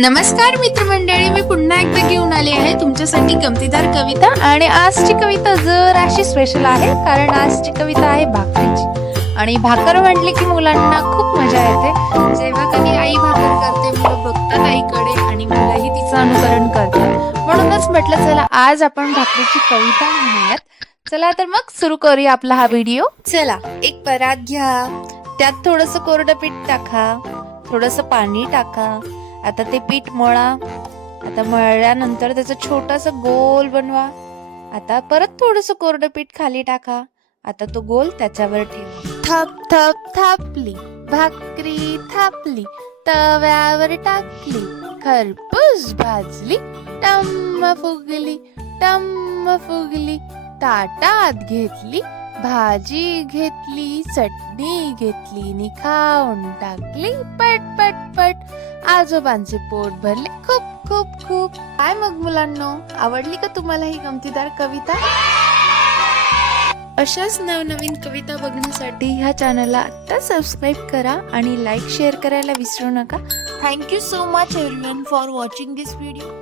नमस्कार मित्रमंडळी, मी पुन्हा एकदा घेऊन आली आहे तुमच्यासाठी गमतीदार कविता. आणि आजची कविता जराशी स्पेशल आहे, कारण आजची कविता आहे भाकरीची. आणि भाकर म्हटली की मुलांना खूप मजा येते. जेव्हा कधी आई भाकर करते, मुलं बघतात आईकडे आणि मुलंही तिचं अनुकरण करतात. म्हणूनच म्हटलं चला आज आपण भाकरीची कविता म्हणूयात. चला तर मग सुरू करूया आपला हा व्हिडिओ. चला, एक परात घ्या, त्यात थोडंसं कोरडं पीठ टाका, थोडंसं पाणी टाका. आता ते पीठ मळा. आता मळल्यानंतर त्याचं छोटंसं गोल बनवा. आता परत थोडंसं कोरडं पीठ खाली टाका. आता तो गोल त्याच्यावर ठेवा. थप थप थापली भाकरी, थापली तव्यावर टाकली, खरपूस भाजली, टम्म फुगली टम्म फुगली. ताटात घेतली, भाजी घेतली, चटणी घेतली नि खाऊन टाकली पट पट पट. आजोबांचे पोट भरले खूप खूप खूप. काय मग मुलांनो, आवडली का तुम्हाला ही गमतीदार कविता? अशाच नवनवीन कविता बघण्यासाठी ह्या चॅनलला आत्ता सबस्क्राईब करा आणि लाईक शेअर करायला विसरू नका. Thank you so much everyone for watching this video.